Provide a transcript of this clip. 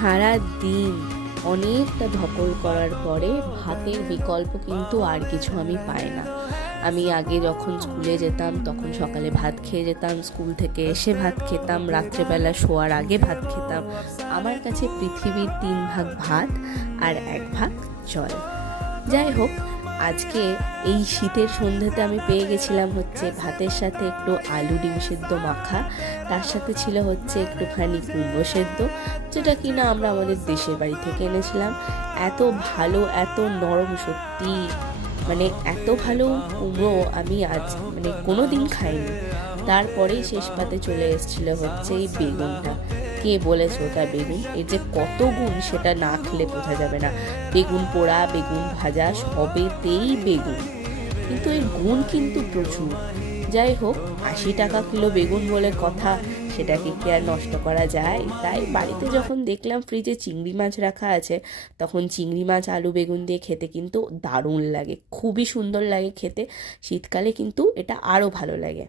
সারা দিন অনেকটা ধকল করার পরে ভাতের বিকল্প কিন্তু আর কিছু আমি পাই না। আমি আগে যখন স্কুলে যেতাম তখন সকালে ভাত খেয়ে যেতাম, স্কুল থেকে এসে ভাত খেতাম, রাত্রেবেলা শোয়ার আগে ভাত খেতাম। আমার কাছে পৃথিবীর 3 ভাগ ভাত আর 1 ভাগ জল। যাই হোক, আজকে এই শীতের সন্ধ্যাতে আমি পেয়ে গেছিলাম হচ্ছে ভাতের সাথে একটু আলু ডিম সেদ্ধ মাখা, তার সাথে ছিল হচ্ছে একটুখানি কুমড়ো সেদ্ধ, যেটা কিনা আমরা আমাদের দেশের বাড়ি থেকে এনেছিলাম। এত ভালো, এত নরম, সত্যি মানে এত ভালো কুমড়ো আমি আজ কোনো দিন খাইনি। তারপরেই শেষ পাতে চলে এসেছিল হচ্ছে এই বেগুনটা। কে বলেছে ওটা বেগুন? এর যে কত গুণ সেটা না খেলে বোঝা যাবে না। বেগুন পোড়া, বেগুন ভাজা, সবেতেই বেগুন, কিন্তু এর গুণ কিন্তু প্রচুর। যাই হোক, 80 টাকা কিলো বেগুন বলে কথা, সেটাকে কি আর নষ্ট করা যায়? তাই বাড়িতে যখন দেখলাম ফ্রিজে চিংড়ি মাছ রাখা আছে, তখন চিংড়ি মাছ আলু বেগুন দিয়ে খেতে কিন্তু দারুণ লাগে, খুবই সুন্দর লাগে খেতে। শীতকালে কিন্তু এটা আরও ভালো লাগে।